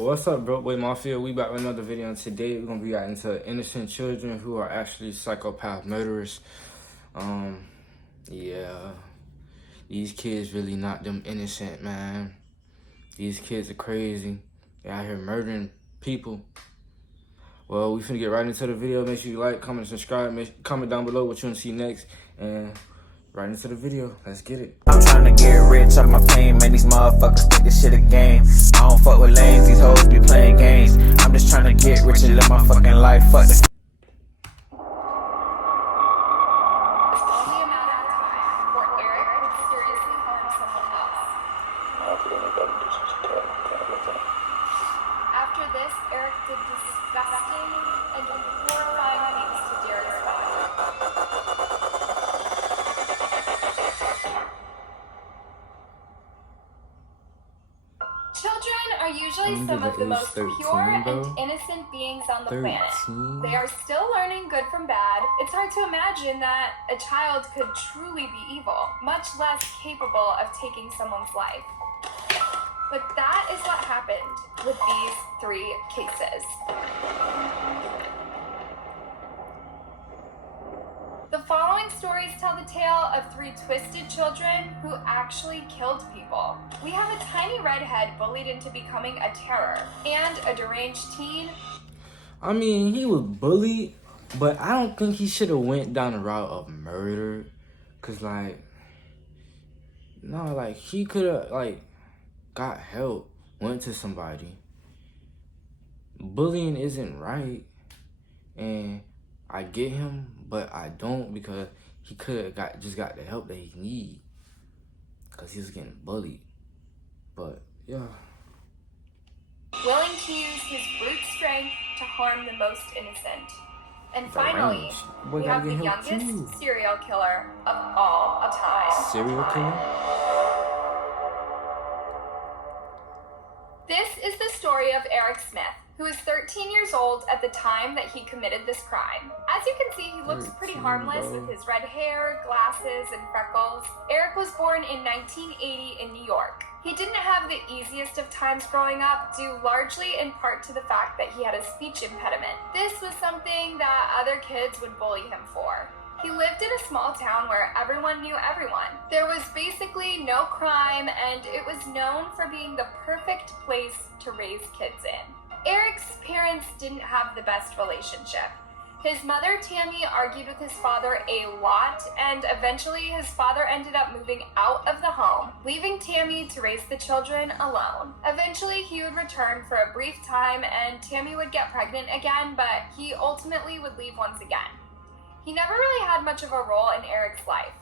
What's up, BROKEBOY Mafia? We back with another video, and today we're gonna be getting into innocent children who are actually psychopath murderers. Yeah, these kids really not them innocent, man. These kids are crazy. They out here murdering people. Well, we finna get right into the video. Make sure you like, comment, subscribe. Comment down below what you wanna see next, and right into the video. Let's get it. I'm tryna get rich off my fame, man. These motherfuckers think this shit a game. I don't fuck with lanes, these hoes be playing games. I'm just tryna get rich and live my fucking life. Fuck the After this, Eric did disgusting and horrifying things to Derek's father. Children are usually some of the most pure and innocent beings on the planet. They are still learning good from bad. It's hard to imagine that a child could truly be evil, much less capable of taking someone's life. But that is what happened with these three cases. The following stories tell the tale of three twisted children who actually killed people. We have a tiny redhead bullied into becoming a terror, and a deranged teen. I mean, he was bullied, but I don't think he should have went down the route of murder. Cause he could have got help, went to somebody. Bullying isn't right, and I get him, but I don't, because he could have just got the help that he need, because he was getting bullied. But yeah, Willing to use his brute strength to harm the most innocent. And finally, we have the youngest serial killer of all time. Serial killer? This is the story of Eric Smith, who was 13 years old at the time that he committed this crime. As you can see, he looks pretty harmless with his red hair, glasses, and freckles. Eric was born in 1980 in New York. He didn't have the easiest of times growing up, due largely in part to the fact that he had a speech impediment. This was something that other kids would bully him for. He lived in a small town where everyone knew everyone. There was basically no crime, and it was known for being the perfect place to raise kids in. Eric's parents didn't have the best relationship. His mother, Tammy, argued with his father a lot, and eventually his father ended up moving out of the home, leaving Tammy to raise the children alone. Eventually, he would return for a brief time, and Tammy would get pregnant again, but he ultimately would leave once again. He never really had much of a role in Eric's life.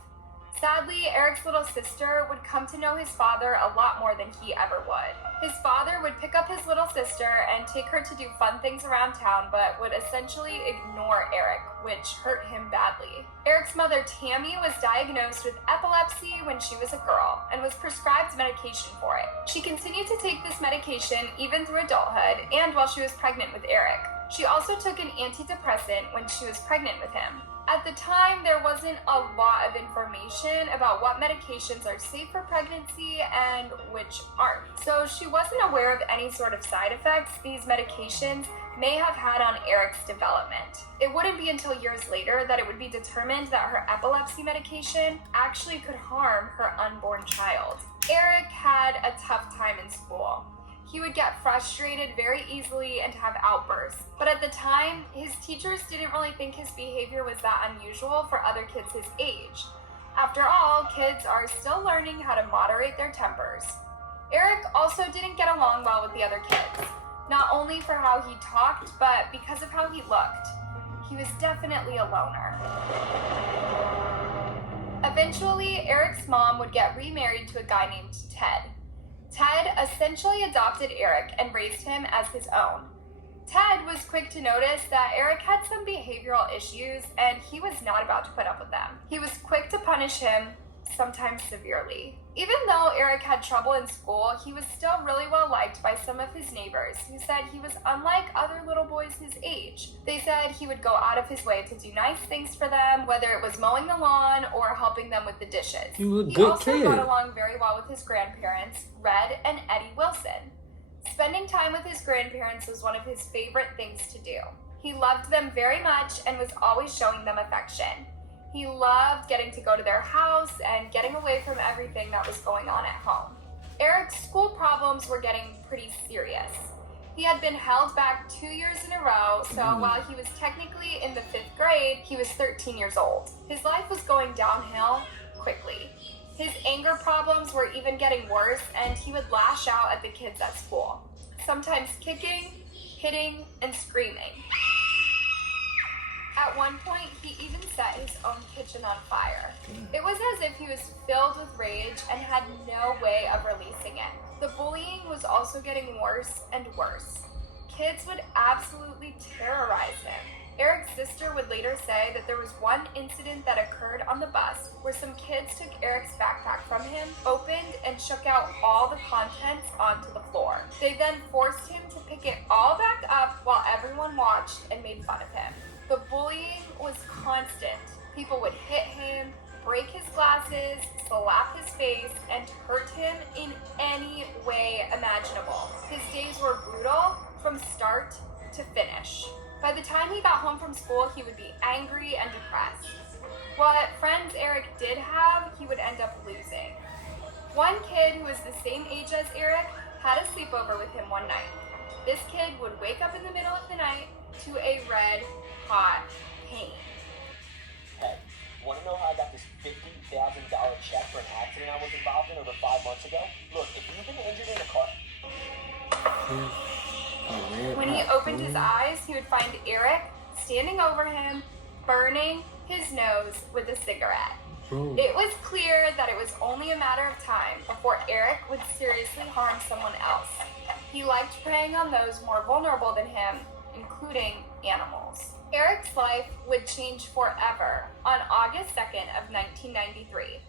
Sadly, Eric's little sister would come to know his father a lot more than he ever would. His father would pick up his little sister and take her to do fun things around town, but would essentially ignore Eric, which hurt him badly. Eric's mother, Tammy, was diagnosed with epilepsy when she was a girl and was prescribed medication for it. She continued to take this medication even through adulthood and while she was pregnant with Eric. She also took an antidepressant when she was pregnant with him. At the time, there wasn't a lot of information about what medications are safe for pregnancy and which aren't. So she wasn't aware of any sort of side effects these medications may have had on Eric's development. It wouldn't be until years later that it would be determined that her epilepsy medication actually could harm her unborn child. Eric had a tough time in school. He would get frustrated very easily and have outbursts. But at the time, his teachers didn't really think his behavior was that unusual for other kids his age. After all, kids are still learning how to moderate their tempers. Eric also didn't get along well with the other kids, not only for how he talked, but because of how he looked. He was definitely a loner. Eventually, Eric's mom would get remarried to a guy named Ted. Ted essentially adopted Eric and raised him as his own. Ted was quick to notice that Eric had some behavioral issues, and he was not about to put up with them. He was quick to punish him, sometimes severely. Even though Eric had trouble in school, he was still really well liked by some of his neighbors who said he was unlike other little boys his age. They said he would go out of his way to do nice things for them, whether it was mowing the lawn or helping them with the dishes. He was a He good also kid. got along very well with his grandparents, Red and Eddie Wilson. Spending time with his grandparents was one of his favorite things to do. He loved them very much and was always showing them affection. He loved getting to go to their house and getting away from everything that was going on at home. Eric's school problems were getting pretty serious. He had been held back 2 years in a row, so while he was technically in the 5th grade, he was 13 years old. His life was going downhill quickly. His anger problems were even getting worse, and he would lash out at the kids at school, sometimes kicking, hitting, and screaming. At one point, he even set his own kitchen on fire. It was as if he was filled with rage and had no way of releasing it. The bullying was also getting worse and worse. Kids would absolutely terrorize him. Eric's sister would later say that there was one incident that occurred on the bus where some kids took Eric's backpack from him, opened and shook out all the contents onto the floor. They then forced him to pick it all back up while everyone watched and made fun of him. The bullying was constant. People would hit him, break his glasses, slap his face, and hurt him in any way imaginable. His days were brutal from start to finish. By the time he got home from school, he would be angry and depressed. What friends Eric did have, he would end up losing. One kid who was the same age as Eric had a sleepover with him one night. This kid would wake up in the middle of the night to a red hot pain. Hey, want to know how I got this $50,000 check for an accident I was involved in over 5 months ago? Look, if you've been injured in a car... When he opened his eyes, he would find Eric standing over him, burning his nose with a cigarette. It was clear that it was only a matter of time before Eric would seriously harm someone else. He liked preying on those more vulnerable than him, including animals. Eric's life would change forever on August 2nd of 1993.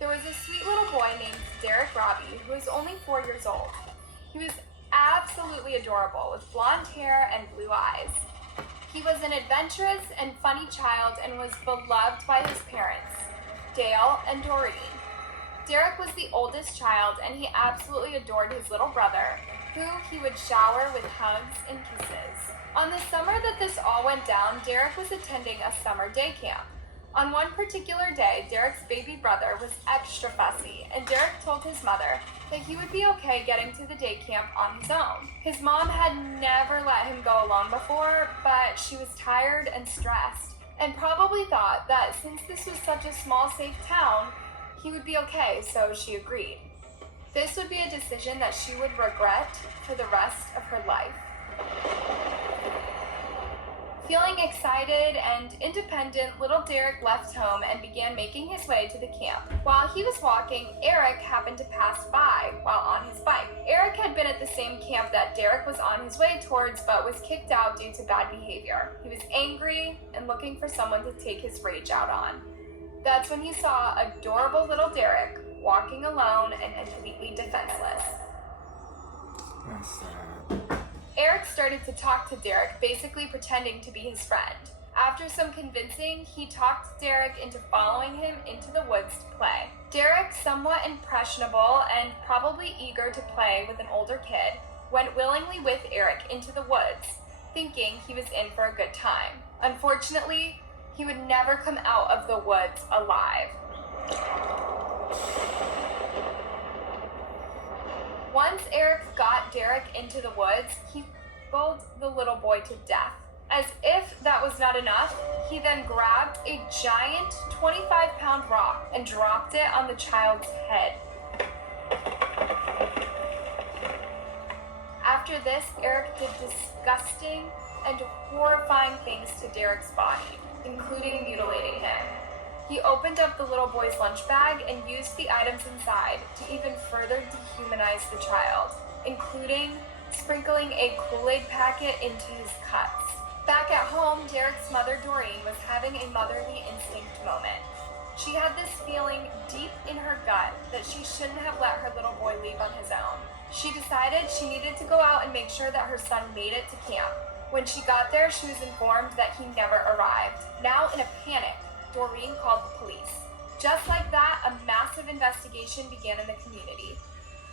There was a sweet little boy named Derek Robbie who was only 4 years old. He was absolutely adorable with blonde hair and blue eyes. He was an adventurous and funny child and was beloved by his parents, Dale and Doreen. Derek was the oldest child and he absolutely adored his little brother, who he would shower with hugs and kisses. On the summer that this all went down, Derek was attending a summer day camp. On one particular day, Derek's baby brother was extra fussy, and Derek told his mother that he would be okay getting to the day camp on his own. His mom had never let him go alone before, but she was tired and stressed, and probably thought that since this was such a small, safe town, he would be okay, so she agreed. This would be a decision that she would regret for the rest of her life. Feeling excited and independent, little Derek left home and began making his way to the camp. While he was walking, Eric happened to pass by while on his bike. Eric had been at the same camp that Derek was on his way towards, but was kicked out due to bad behavior. He was angry and looking for someone to take his rage out on. That's when he saw adorable little Derek walking alone and completely defenseless. That's sad. Eric started to talk to Derek, basically pretending to be his friend. After some convincing, he talked Derek into following him into the woods to play. Derek, somewhat impressionable and probably eager to play with an older kid, went willingly with Eric into the woods, thinking he was in for a good time. Unfortunately, he would never come out of the woods alive. Once Eric got Derek into the woods, he pulled the little boy to death. As if that was not enough, he then grabbed a giant 25-pound rock and dropped it on the child's head. After this, Eric did disgusting and horrifying things to Derek's body, including mutilating him. He opened up the little boy's lunch bag and used the items inside to even further dehumanize the child, including sprinkling a Kool-Aid packet into his cuts. Back at home, Derek's mother, Doreen, was having a motherly instinct moment. She had this feeling deep in her gut that she shouldn't have let her little boy leave on his own. She decided she needed to go out and make sure that her son made it to camp. When she got there, she was informed that he never arrived. Now in a panic, Doreen called the police. Just like that, a massive investigation began in the community.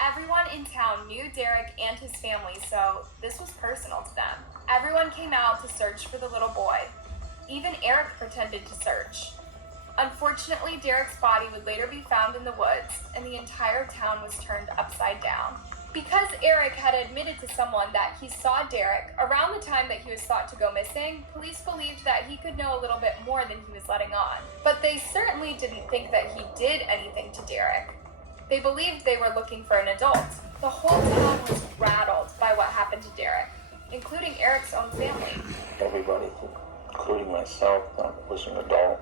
Everyone in town knew Derek and his family, so this was personal to them. Everyone came out to search for the little boy. Even Eric pretended to search. Unfortunately, Derek's body would later be found in the woods, and the entire town was turned upside down. Because Eric had admitted to someone that he saw Derek around the time that he was thought to go missing, police believed that he could know a little bit more than he was letting on. But they certainly didn't think that he did anything to Derek. They believed they were looking for an adult. The whole town was rattled by what happened to Derek, including Eric's own family. Everybody, including myself, was an adult.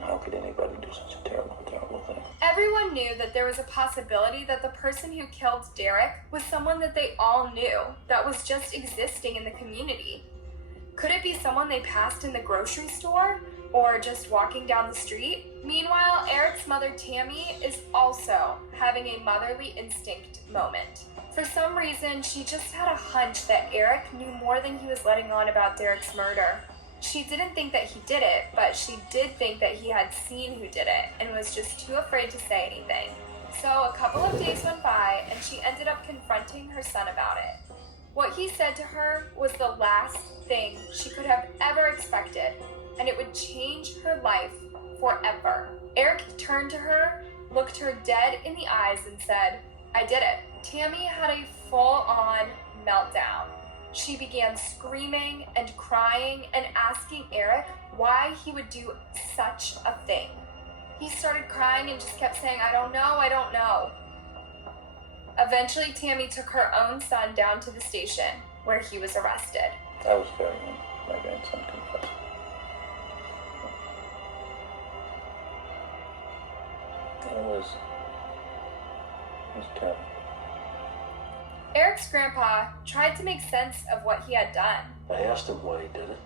How could anybody do such a terrible, terrible thing? Everyone knew that there was a possibility that the person who killed Derek was someone that they all knew, that was just existing in the community. Could it be someone they passed in the grocery store? Or just walking down the street? Meanwhile, Eric's mother, Tammy, is also having a motherly instinct moment. For some reason, she just had a hunch that Eric knew more than he was letting on about Derek's murder. She didn't think that he did it, but she did think that he had seen who did it and was just too afraid to say anything. So a couple of days went by and she ended up confronting her son about it. What he said to her was the last thing she could have ever expected, and it would change her life forever. Eric turned to her, looked her dead in the eyes and said, "I did it." Tammy had a full-on meltdown. She began screaming and crying and asking Eric why he would do such a thing. He started crying and just kept saying, "I don't know, I don't know." Eventually, Tammy took her own son down to the station where he was arrested. I was very young. My grandson confessed. It was terrible. Eric's grandpa tried to make sense of what he had done. I asked him why he did it.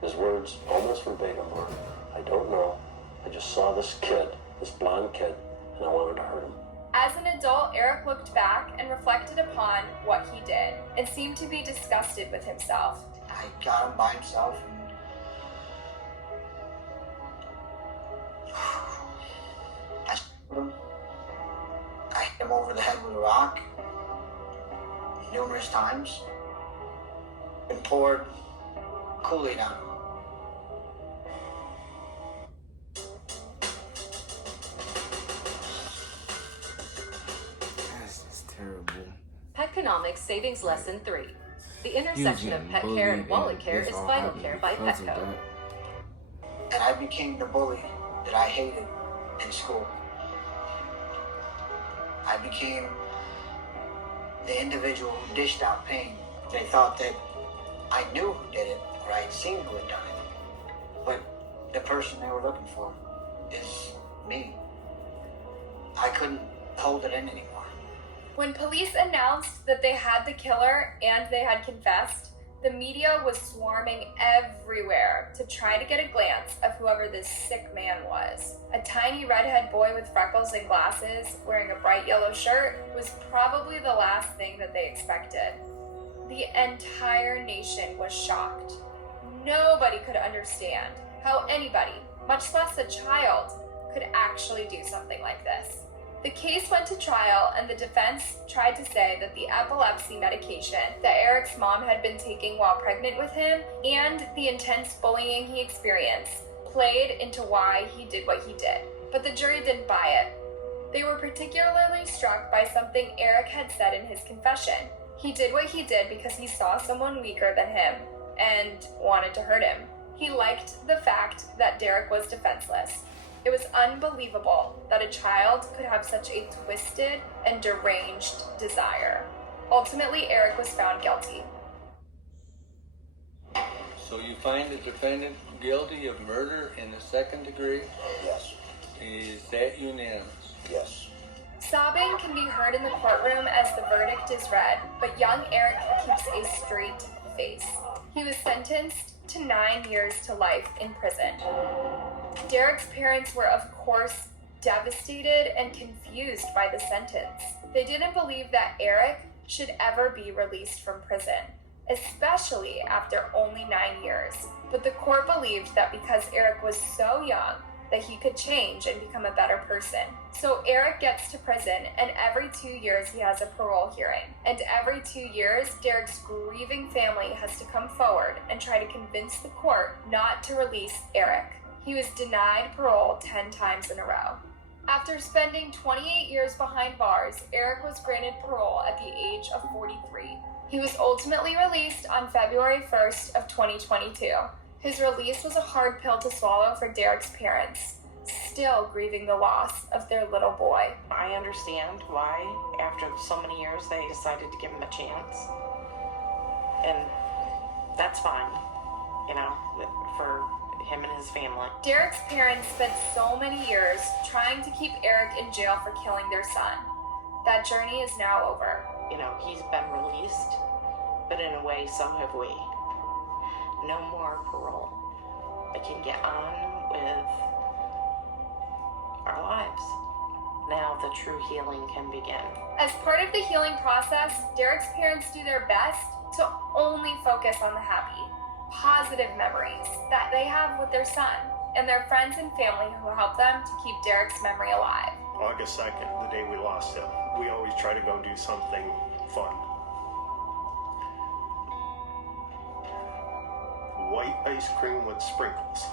His words, almost verbatim, were, "I don't know. I just saw this kid, this blonde kid, and I wanted to hurt him." As an adult, Eric looked back and reflected upon what he did and seemed to be disgusted with himself. I got him by himself and I shot him. I hit him over the head with a rock numerous times and poured Kool-Aid on him. That's just terrible. Petconomics Savings Lesson 3. The intersection of pet care and wallet care is vital care by Petco. And I became the bully that I hated in school. I became the individual who dished out pain. They thought that I knew who did it, or I'd seen who had done it. But the person they were looking for is me. I couldn't hold it in anymore. When police announced that they had the killer and they had confessed, the media was swarming everywhere to try to get a glance of whoever this sick man was. A tiny redhead boy with freckles and glasses, wearing a bright yellow shirt, was probably the last thing that they expected. The entire nation was shocked. Nobody could understand how anybody, much less a child, could actually do something like this. The case went to trial, and the defense tried to say that the epilepsy medication that Eric's mom had been taking while pregnant with him and the intense bullying he experienced played into why he did what he did. But the jury didn't buy it. They were particularly struck by something Eric had said in his confession. He did what he did because he saw someone weaker than him and wanted to hurt him. He liked the fact that Derek was defenseless. It was unbelievable that a child could have such a twisted and deranged desire. Ultimately, Eric was found guilty. So you find the defendant guilty of murder in the second degree? Yes. Is that unanimous? Yes. Sobbing can be heard in the courtroom as the verdict is read, but young Eric keeps a straight face. He was sentenced to 9 years to life in prison. Derek's parents were, of course, devastated and confused by the sentence. They didn't believe that Eric should ever be released from prison, especially after only 9 years. But the court believed that because Eric was so young, that he could change and become a better person. So Eric gets to prison, and every 2 years he has a parole hearing. And every 2 years, Derek's grieving family has to come forward and try to convince the court not to release Eric. He was denied parole 10 times in a row. After spending 28 years behind bars, Eric was granted parole at the age of 43. He was ultimately released on February 1st of 2022. His release was a hard pill to swallow for Derek's parents, still grieving the loss of their little boy. I understand why, after so many years, they decided to give him a chance. And that's fine, you know, for him and his family. Derek's parents spent so many years trying to keep Eric in jail for killing their son. That journey is now over. You know, he's been released, but in a way, so have we. No more parole. I can get on with our lives. Now the true healing can begin. As part of the healing process, Derek's parents do their best to only focus on the happy, positive memories that they have with their son and their friends and family who help them to keep Derek's memory alive. August 2nd, the day we lost him, we always try to go do something fun. White ice cream with sprinkles.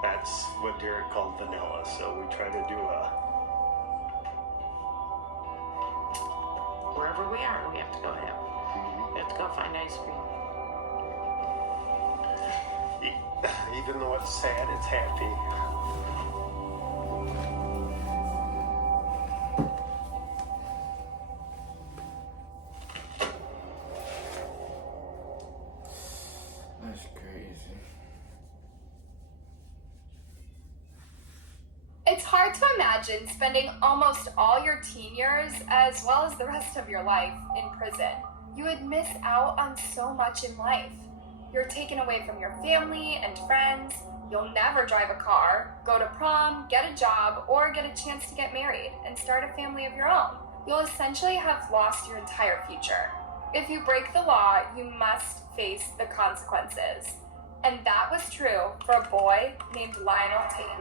That's what Derek called vanilla, so we try to do wherever we are, we have to go have. We have to go find ice cream. Even though it's sad, it's happy. That's crazy. It's hard to imagine spending almost all your teen years, as well as the rest of your life, in prison. You would miss out on so much in life. You're taken away from your family and friends. You'll never drive a car, go to prom, get a job, or get a chance to get married and start a family of your own. You'll essentially have lost your entire future. If you break the law, you must face the consequences. And that was true for a boy named Lionel Tate.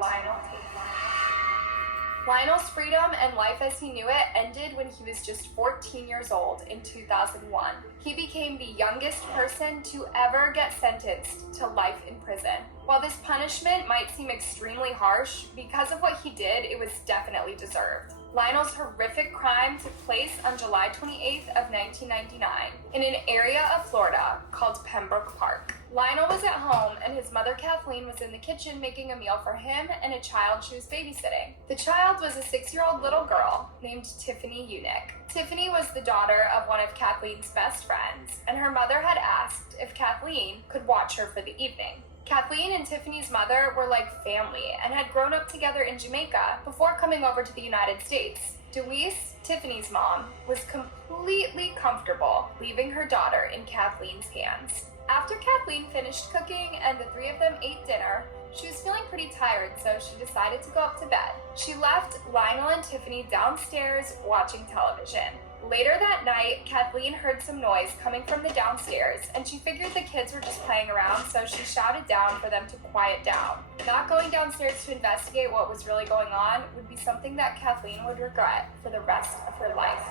Lionel's freedom and life as he knew it ended when he was just 14 years old in 2001. He became the youngest person to ever get sentenced to life in prison. While this punishment might seem extremely harsh, because of what he did, it was definitely deserved. Lionel's horrific crime took place on July 28th of 1999 in an area of Florida called Pembroke Park. Lionel was at home and his mother Kathleen was in the kitchen making a meal for him and a child she was babysitting. The child was a 6-year-old little girl named Tiffany Unick. Tiffany was the daughter of one of Kathleen's best friends, and her mother had asked if Kathleen could watch her for the evening. Kathleen and Tiffany's mother were like family and had grown up together in Jamaica before coming over to the United States. Deweese, Tiffany's mom, was completely comfortable leaving her daughter in Kathleen's hands. After Kathleen finished cooking and the three of them ate dinner, she was feeling pretty tired, so she decided to go up to bed. She left Lionel and Tiffany downstairs watching television. Later that night, Kathleen heard some noise coming from the downstairs, and she figured the kids were just playing around, so she shouted down for them to quiet down. Not going downstairs to investigate what was really going on would be something that Kathleen would regret for the rest of her life.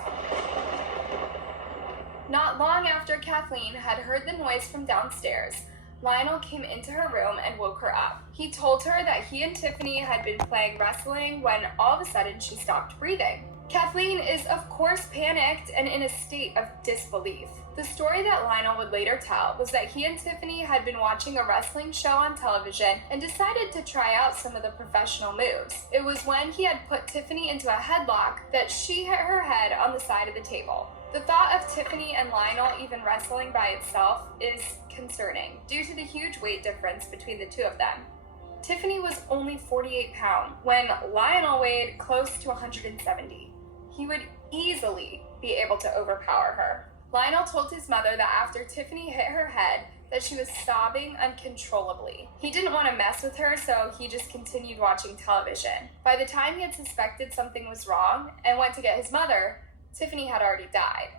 Not long after Kathleen had heard the noise from downstairs, Lionel came into her room and woke her up. He told her that he and Tiffany had been playing wrestling when all of a sudden she stopped breathing. Kathleen is of course panicked and in a state of disbelief. The story that Lionel would later tell was that he and Tiffany had been watching a wrestling show on television and decided to try out some of the professional moves. It was when he had put Tiffany into a headlock that she hit her head on the side of the table. The thought of Tiffany and Lionel even wrestling by itself is concerning due to the huge weight difference between the two of them. Tiffany was only 48 pounds when Lionel weighed close to 170. He would easily be able to overpower her. Lionel told his mother that after Tiffany hit her head, that she was sobbing uncontrollably. He didn't want to mess with her, so he just continued watching television. By the time he had suspected something was wrong and went to get his mother, Tiffany had already died.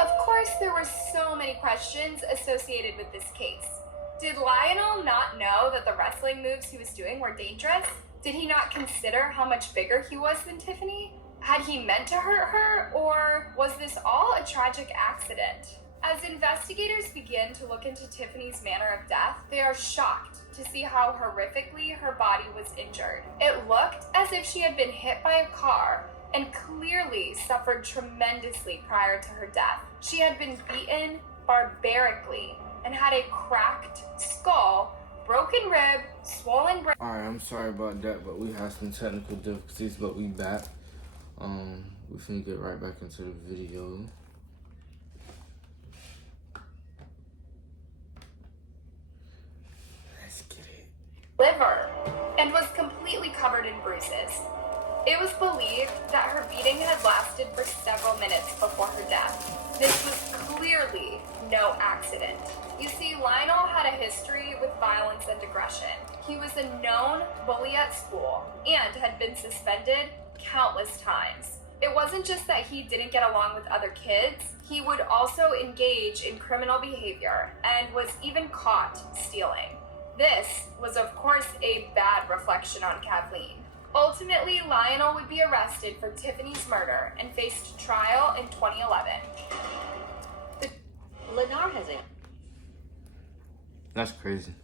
Of course, there were so many questions associated with this case. Did Lionel not know that the wrestling moves he was doing were dangerous? Did he not consider how much bigger he was than Tiffany? Had he meant to hurt her, or was this all a tragic accident? As investigators begin to look into Tiffany's manner of death, they are shocked to see how horrifically her body was injured. It looked as if she had been hit by a car and clearly suffered tremendously prior to her death. She had been beaten barbarically and had a cracked skull, broken rib, swollen brain. Alright, I'm sorry about that, but we had some technical difficulties, but we back. We finna get right back into the video. Let's get it. Liver, and was completely covered in bruises. It was believed that her beating had lasted for several minutes before her death. This was clearly no accident. You see, Lionel had a history with violence and aggression. He was a known bully at school and had been suspended countless times. It wasn't just that he didn't get along with other kids, he would also engage in criminal behavior and was even caught stealing. This was, of course, a bad reflection on Kathleen. Ultimately, Lionel would be arrested for Tiffany's murder and faced trial in 2011. Lennar has it. That's crazy.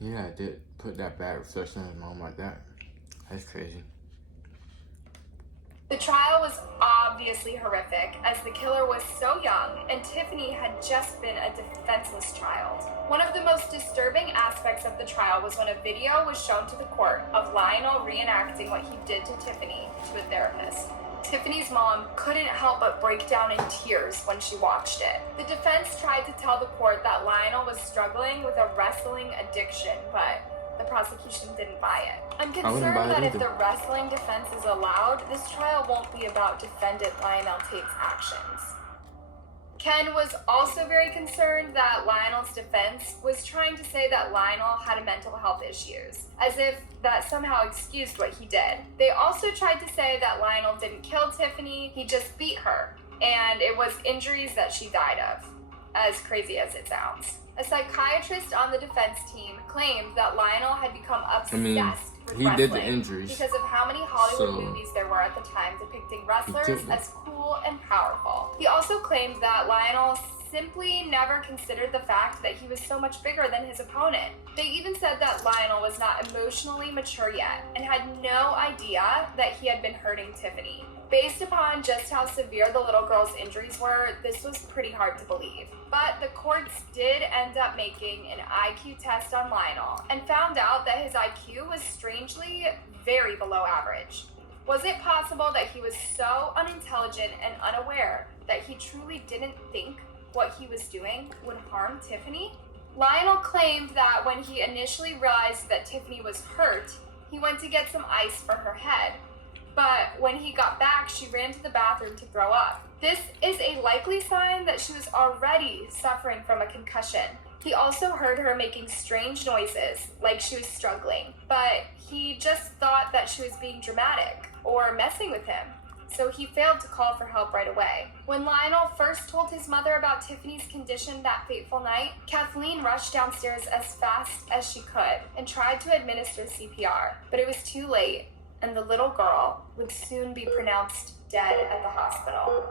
Yeah, I did put that bad reflection on his mom like that. That's crazy. The trial was obviously horrific, as the killer was so young and Tiffany had just been a defenseless child. One of the most disturbing aspects of the trial was when a video was shown to the court of Lionel reenacting what he did to Tiffany to a therapist. Tiffany's mom couldn't help but break down in tears when she watched it. The defense tried to tell the court that Lionel was struggling with a wrestling addiction, but the prosecution didn't buy it. I'm concerned that if the wrestling defense is allowed, this trial won't be about defendant Lionel Tate's actions. Ken was also very concerned that Lionel's defense was trying to say that Lionel had mental health issues, as if that somehow excused what he did. They also tried to say that Lionel didn't kill Tiffany, he just beat her, and it was injuries that she died of, as crazy as it sounds. A psychiatrist on the defense team claimed that Lionel had become obsessed with he wrestling did the injuries because of how many Hollywood movies there were at the time depicting wrestlers as cool and powerful. He also claimed that Lionel simply never considered the fact that he was so much bigger than his opponent. They even said that Lionel was not emotionally mature yet and had no idea that he had been hurting Tiffany. Based upon just how severe the little girl's injuries were, this was pretty hard to believe. But the courts did end up making an IQ test on Lionel and found out that his IQ was strangely very below average. Was it possible that he was so unintelligent and unaware that he truly didn't think what he was doing would harm Tiffany? Lionel claimed that when he initially realized that Tiffany was hurt, he went to get some ice for her head. But when he got back, she ran to the bathroom to throw up. This is a likely sign that she was already suffering from a concussion. He also heard her making strange noises, like she was struggling, but he just thought that she was being dramatic or messing with him, so he failed to call for help right away. When Lionel first told his mother about Tiffany's condition that fateful night, Kathleen rushed downstairs as fast as she could and tried to administer CPR, but it was too late, and the little girl would soon be pronounced dead at the hospital.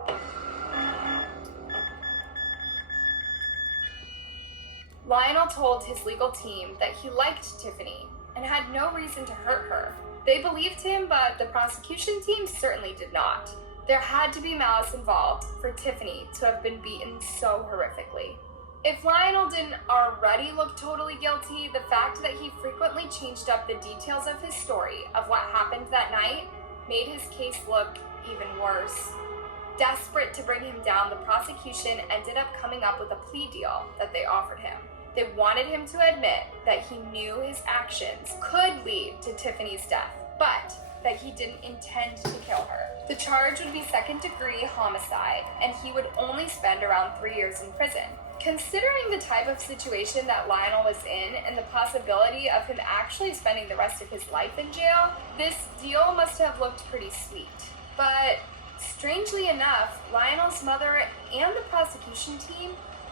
Lionel told his legal team that he liked Tiffany and had no reason to hurt her. They believed him, but the prosecution team certainly did not. There had to be malice involved for Tiffany to have been beaten so horrifically. If Lionel didn't already look totally guilty, the fact that he frequently changed up the details of his story of what happened that night made his case look even worse. Desperate to bring him down, the prosecution ended up coming up with a plea deal that they offered him. They wanted him to admit that he knew his actions could lead to Tiffany's death, but that he didn't intend to kill her. The charge would be second-degree homicide, and he would only spend around 3 years in prison. Considering the type of situation that Lionel was in and the possibility of him actually spending the rest of his life in jail, this deal must have looked pretty sweet. But strangely enough, Lionel's mother and the prosecution team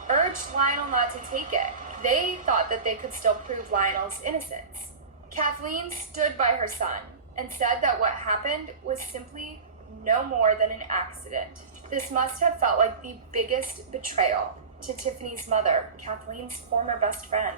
urged Lionel not to take it. They thought that they could still prove Lionel's innocence. Kathleen stood by her son and said that what happened was simply no more than an accident. This must have felt like the biggest betrayal to Tiffany's mother, Kathleen's former best friend.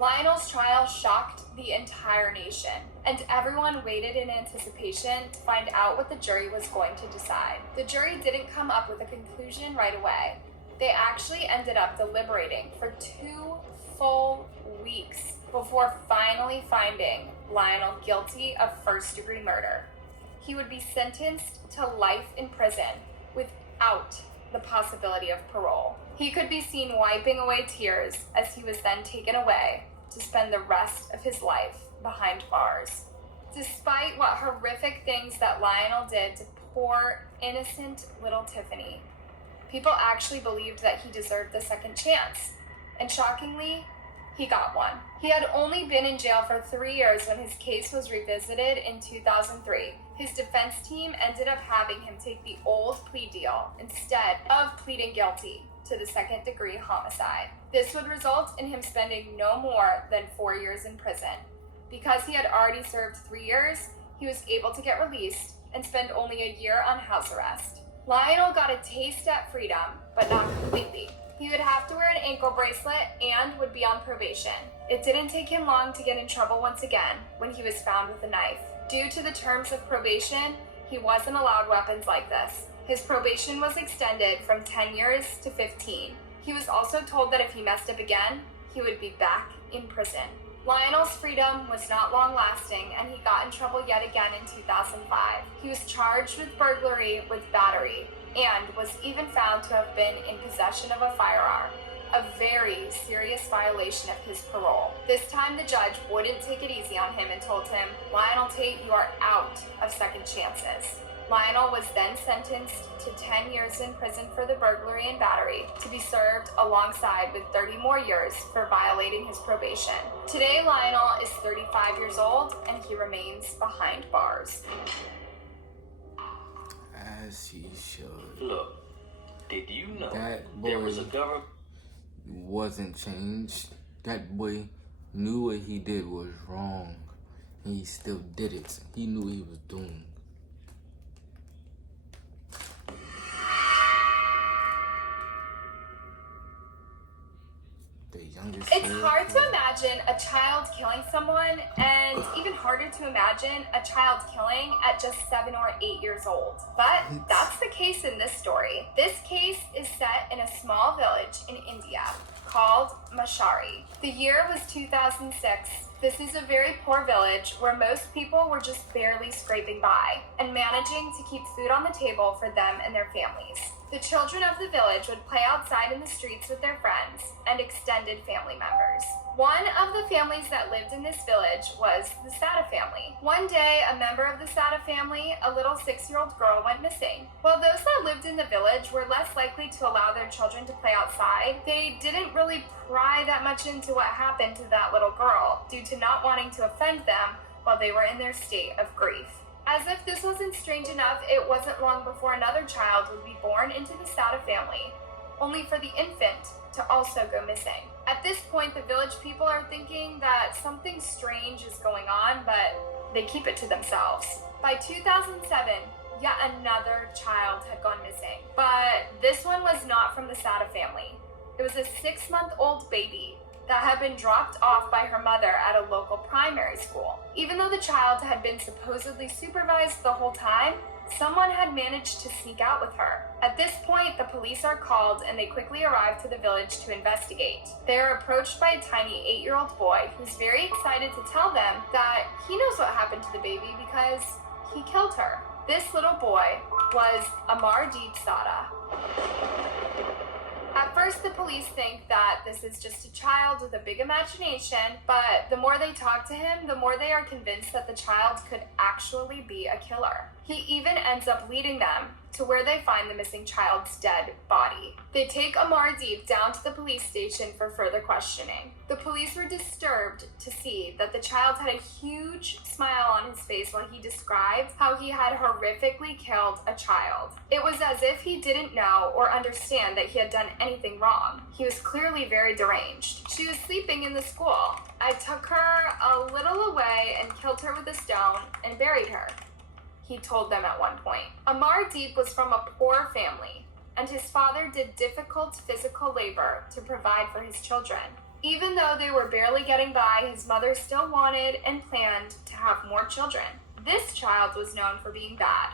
Lionel's trial shocked the entire nation, and everyone waited in anticipation to find out what the jury was going to decide. The jury didn't come up with a conclusion right away. They actually ended up deliberating for 2 full weeks before finally finding Lionel guilty of first-degree murder. He would be sentenced to life in prison without the possibility of parole. He could be seen wiping away tears as he was then taken away to spend the rest of his life behind bars. Despite what horrific things that Lionel did to poor, innocent little Tiffany, people actually believed that he deserved the second chance. And shockingly, he got one. He had only been in jail for 3 years when his case was revisited in 2003. His defense team ended up having him take the old plea deal instead of pleading guilty to the second-degree homicide. This would result in him spending no more than 4 years in prison. Because he had already served 3 years, he was able to get released and spend only a year on house arrest. Lionel got a taste at freedom, but not completely. He would have to wear an ankle bracelet and would be on probation. It didn't take him long to get in trouble once again when he was found with a knife. Due to the terms of probation, he wasn't allowed weapons like this. His probation was extended from 10 years to 15. He was also told that if he messed up again, he would be back in prison. Lionel's freedom was not long-lasting, and he got in trouble yet again in 2005. He was charged with burglary with battery, and was even found to have been in possession of a firearm, a very serious violation of his parole. This time the judge wouldn't take it easy on him and told him, "Lionel Tate, you are out of second chances." Lionel was then sentenced to 10 years in prison for the burglary and battery, to be served alongside with 30 more years for violating his probation. Today, Lionel is 35 years old, and he remains behind bars. As he should. Look, did you know that boy there was a government wasn't changed? That boy knew what he did was wrong, and he still did it. He knew he was doomed. It's hard to imagine a child killing someone, and even harder to imagine a child killing at just 7 or 8 years old. But that's the case in this story. This case is set in a small village in India called Mashari. The year was 2006. This is a very poor village where most people were just barely scraping by and managing to keep food on the table for them and their families. The children of the village would play outside in the streets with their friends and extended family members. One of the families that lived in this village was the Sada family. One day, a member of the Sada family, a little 6-year-old girl, went missing. While those that lived in the village were less likely to allow their children to play outside, they didn't really pry that much into what happened to that little girl due to not wanting to offend them while they were in their state of grief. As if this wasn't strange enough, it wasn't long before another child would be born into the Sada family, only for the infant to also go missing. At this point, the village people are thinking that something strange is going on, but they keep it to themselves. By 2007, yet another child had gone missing, but this one was not from the Sada family. It was a 6-month-old baby that had been dropped off by her mother at a local primary school. Even though the child had been supposedly supervised the whole time, someone had managed to sneak out with her. At this point, the police are called and they quickly arrive to the village to investigate. They are approached by a tiny 8-year-old boy who's very excited to tell them that he knows what happened to the baby because he killed her. This little boy was Amardeep Sada. At first, the police think that this is just a child with a big imagination, but the more they talk to him, the more they are convinced that the child could actually be a killer. He even ends up leading them to where they find the missing child's dead body. They take Amardeep down to the police station for further questioning. The police were disturbed to see that the child had a huge smile on his face while he described how he had horrifically killed a child. It was as if he didn't know or understand that he had done anything wrong. He was clearly very deranged. She was sleeping in the school. I took her a little away and killed her with a stone and buried her, he told them at one point. Amardeep was from a poor family, and his father did difficult physical labor to provide for his children. Even though they were barely getting by, his mother still wanted and planned to have more children. This child was known for being bad,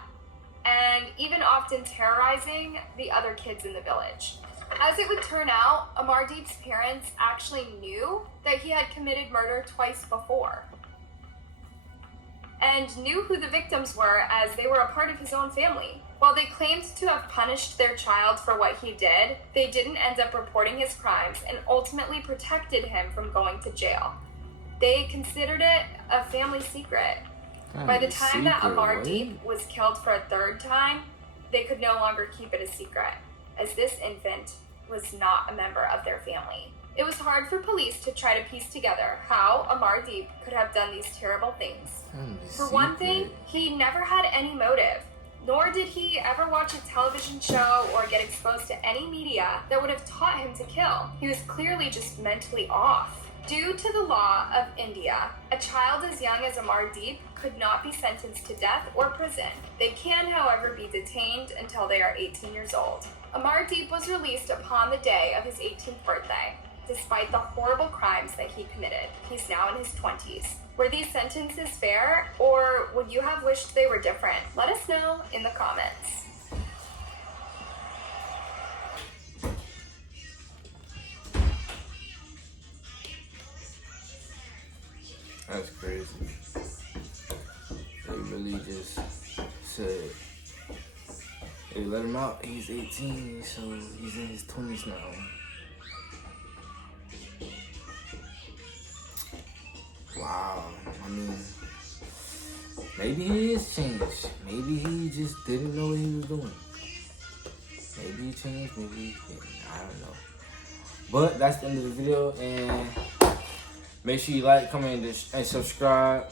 and even often terrorizing the other kids in the village. As it would turn out, Amardeep's parents actually knew that he had committed murder twice before, and knew who the victims were as they were a part of his own family. While they claimed to have punished their child for what he did, they didn't end up reporting his crimes and ultimately protected him from going to jail. They considered it a family secret. By the time that Amardeep was killed for a third time, they could no longer keep it a secret, as this infant was not a member of their family. It was hard for police to try to piece together how Amardeep could have done these terrible things. For one thing, he never had any motive, nor did he ever watch a television show or get exposed to any media that would have taught him to kill. He was clearly just mentally off. Due to the law of India, a child as young as Amardeep could not be sentenced to death or prison. They can, however, be detained until they are 18 years old. Amardeep was released upon the day of his 18th birthday. Despite the horrible crimes that he committed, he's now in his 20s. Were these sentences fair, or would you have wished they were different? Let us know in the comments. That's crazy. They really just said, hey, let him out. He's 18, so he's in his 20s now. Wow, I mean, maybe he is changed. Maybe he just didn't know what he was doing. Maybe he changed, maybe he didn't. I don't know. But that's the end of the video, and make sure you like, comment, and subscribe.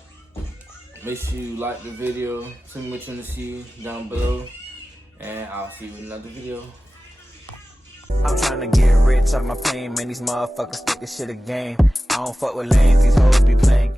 Make sure you like the video. Tell me what you want to see down below, and I'll see you in another video. I'm tryna get rich off my pain, man. These motherfuckers think this shit a game. I don't fuck with lanes, these hoes be playing.